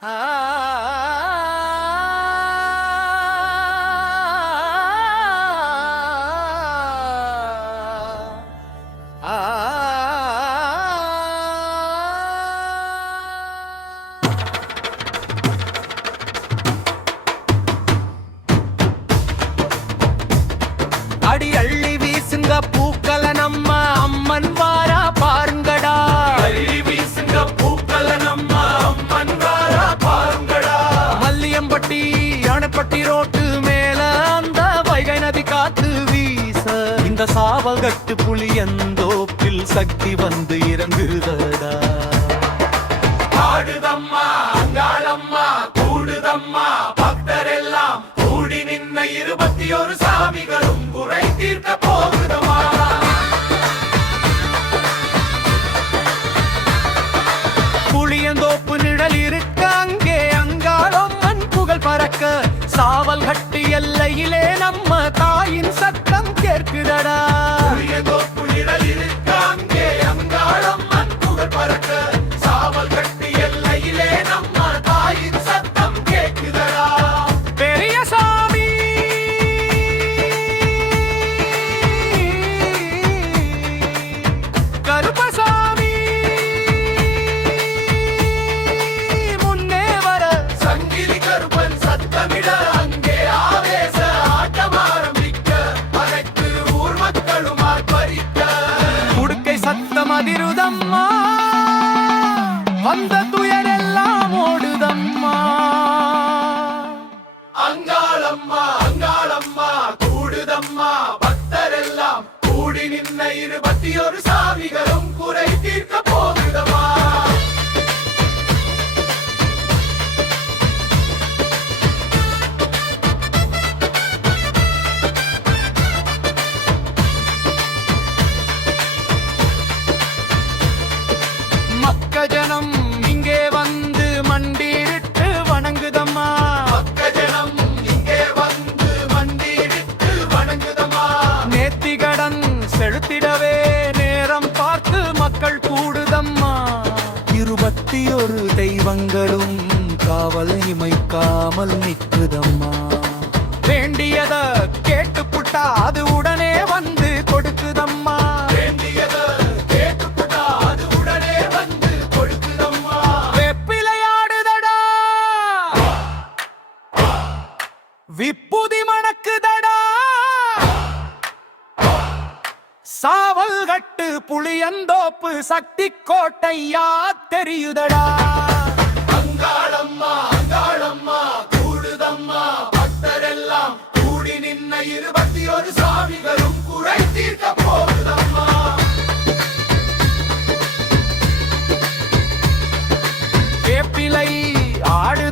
அடி அள்ளி வீசுங்க பூக்கள நம்ம அம்மன் வாரா பாருங்கடா. அள்ளி வீசுங்க பூக்கள நம்ம அம்மன் வாரா பாருங்கடா. மல்லியம்பட்டி அணைப்பட்டி ரோட்டு மேல அந்த வைகை நதி காத்து வீச இந்த சாவல்கட்டு புளியந்தோப்பில் சக்தி வந்து இறங்குதடா. ஆடுதம்மா அங்காளம்மா கூடுதம்மா பக்தரெல்லாம் கூடி நின்ன 21 சாமிகளும் குறை தீர்க்க போகுதம்மா. புளியந்தோப்பு நிழல் இருக்க அங்கே அங்காளம்மன் புகழ் பறக்க சாவல்கட்டு எல்லையிலே நம்ம தாயின் சத்தம் கேட்குதடா. புளியந்தோப்பு நிழல் இருக்க அங்கே அங்காளம்மன் புகழ் பறக்க சாவல்கட்டு எல்லையிலே நம்ம தாயின் சத்தம் கேட்குதடா. பெரியசாமி கருப்பசாமி முன்னே வர சங்கிலி கருப்பன் சத்தமிட அங்கே ஆவேச ஆட்டம் ஆரம்பிக்க அனைத்து ஊர் மக்களும் ஆர்ப்பரிக்க உடுக்கை சத்தம் அதிருதம்மா வந்த துயரெல்லாம் ஓடுதம்மா. அங்காளம்மா அங்காளம்மா கூடுதம்மா பக்தரெல்லாம் கூடி நின்ன 21 சாமிகளும் குறை தீர்க்க போகுதம்மா. மக்க ஜனம் இங்கே வந்து மண்டியிட்டு வணங்குதம்மா. பக்தஜனம் இங்கே வந்து மண்டியிட்டு வணங்குதம்மா. நேத்திகடன் செலுத்திடவே நேரம் பார்த்து மக்கள் கூடுதம்மா. 21 தெய்வங்களும் காவல் இமைக்காமல் நிற்குதம்மா. வேண்டியத கேட்டுப்புட்டா அது உடனே வந்து கொடுக்குதம்மா. வேண்டியத கேட்டுப்புட்டா அது உடனே வந்து கொடுக்குதம்மா. வெப்பிலையாடுதடா விப்புதி மணக்குதடா. சாவல்கட்டு புளியந்தோப்பு சக்தி கோட்டையா தெரியுதடா. அங்காளம்மா அங்காளம்மா கூடுதம்மா பக்தரெல்லாம் கூடி நின்ன 21 சாமிகளும் குறை தீர்க்க போகுதம்மா. வேப்பிலை ஆடு